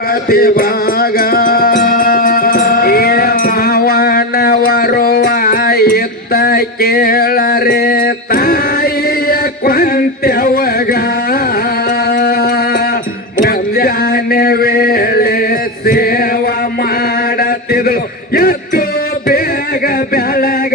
ಕತಿಭಾಗ ಮಾವನವರುವ ಇದ್ದ ಕೇಳರೆ ತಾಯಿಯ ಕೊಂತೆವಗ ಮುಂಜಾನೆ ವೇಳೆ ಸೇವ ಮಾಡತಿದ್ರು ಎದ್ದು ಬೇಗ ಬೆಳಗ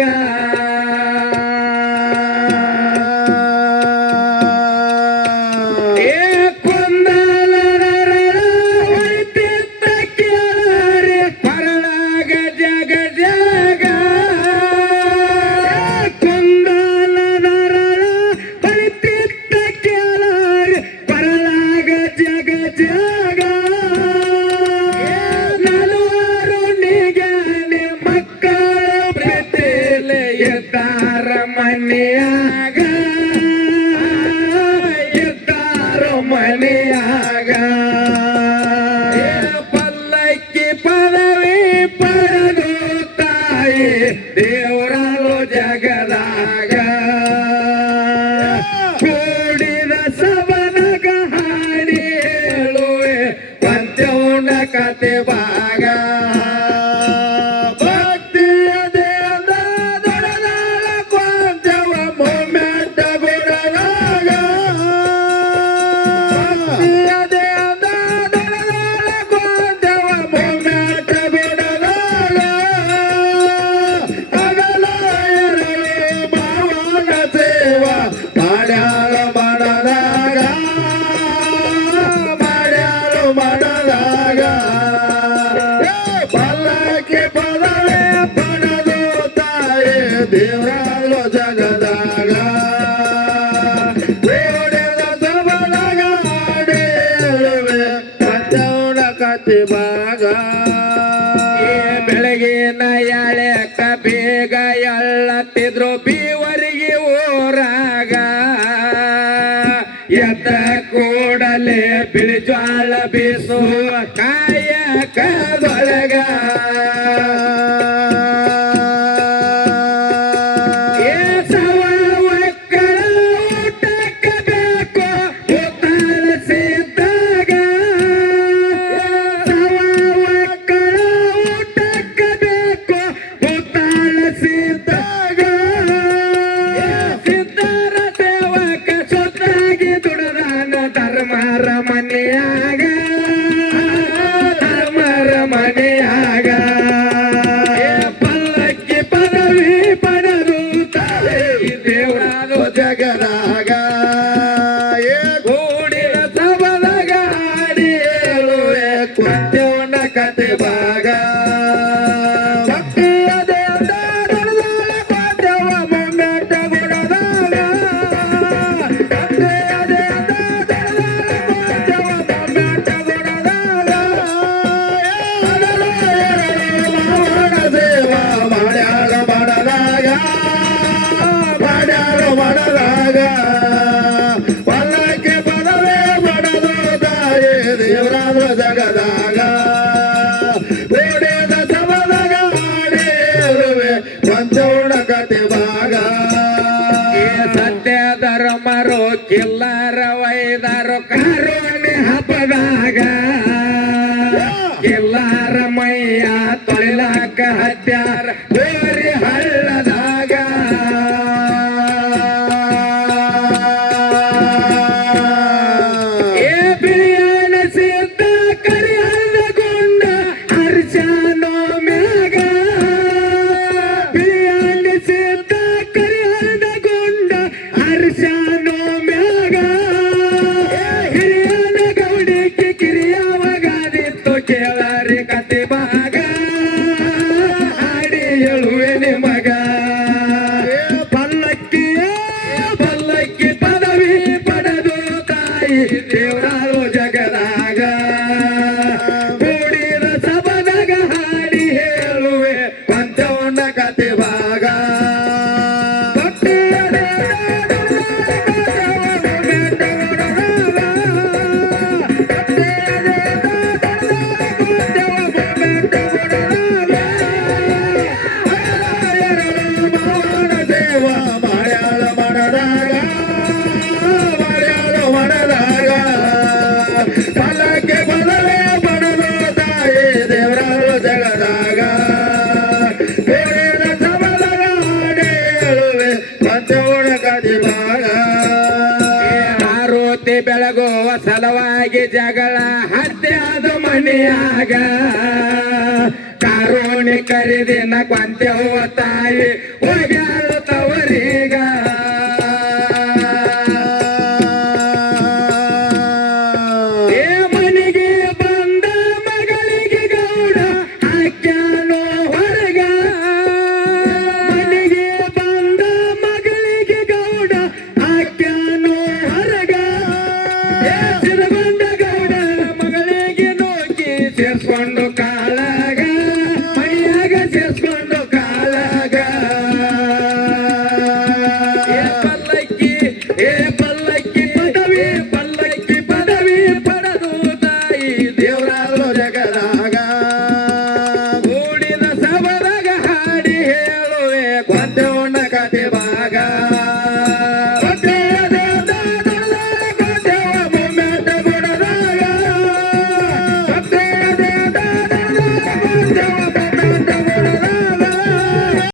ಮನೆಯಾಗ ಇದ್ದಾರೋ ಮನೆಯಾಗ ಪಲ್ಲಕ್ಕಿ ಪದವಿ ಪಡೆದು ತಾಯಿ ದೇವರಾಲು ಜಗದಾಗ ಕೂಡಿದ ಸಬನಗ ಹಾಡಿ ಹೇಳುವೆ ಪಂಚೌಂಡ ಕತೆ ಭಾಗ ಪಲ್ಲಕ್ಕಿ ಪದವೇ ಪಡೆದು ತಾಯಿ ದೇವರಾಲು ಜಗದಾಗ ಬೇಡಿದ ಸಬಲಗ ಹಾಡಿ ಹೇಳುವೆ ಪಂಚೌಂಡ ಕತಿ ಭಾಗ ಬೆಳಗಿನ ಎಳೆಕ ಬೇಗ ಎಳ್ಳತ್ತಿದ್ರು ಬೀವರಿಗೆ ಊರಾಗ ಎದ್ದ ಕೂಡಲೇ ಬಿಳಿಜ್ವಾಳ ಬೀಸುವ ಕಾಯಕದೊಳಗ ಸವ ಮಕ್ಕಳ ಊಟಕ್ಕ ಬೇಕು ಮುತ್ತಳಿಸಿದ್ದಾಗ ಸವ ಮಕ್ಕಳ ಊಟಕ್ಕ ಬೇಕು ಮುತ್ತಳಿಸಿದ್ದಾಗ ಸಿದ್ಧರ ಸೇವಕ ಸೊತ್ತಾಗಿ ದುಡದಾನ ಧರ್ಮರ ಮನೆಯಾಗ ಮನೆಯಾಗ ಪಲ್ಲಕ್ಕಿ ಪದವಿ ಪಡೆದು ತಾಯಿ ದೇವರಾಲು ಜಗದಾಗ ಕೂಡಿನ ಸಬಲಗ ಹಾಡಿ ಹೇಳುವೆ ಕೊಂಚೌಂಡ ಕತೆ ಭಾಗ ಮಾಡಲಾಗ ಪಲ್ಲಕ್ಕಿ ಪದವೇ ಪಡೆದು ತಾಯಿ ದೇವರಾಲು ಜಗದಾಗ ಬೇಡಿದ ಸಬಲಗ ಹಾಡಿ ಹೇಳುವೆ ಪಂಚೌಂಡ ಕತೆ ಭಾಗ ಸತ್ಯ ಧರ್ಮರು ಕಿಲ್ಲರ ವೈದರು ಕಾರುಣ್ಯ ಹಬ್ಬದಾಗ ಕಿಲ್ಲರ ಮೈಯ ತೊಳಿಲಾಕ ಹತ್ಯಾರ ಬೇರಿ ಹಳ್ಳದಾಗ ಹಿರಿಯನ ಗೌಡಿಕೆ ಕಿರಿಯವಾಗಾದಿತ್ತು ಕೇಳರಿ ಕತೆ ಭಾಗ ಓಣಿಯಾಗ ಕಾರೋಣಿ ಕರಿದಿನ ಕೊಂತೆವ್ವ ತಾಯಿ ಹೋಗ್ಯಾಳ ತವರೀಗ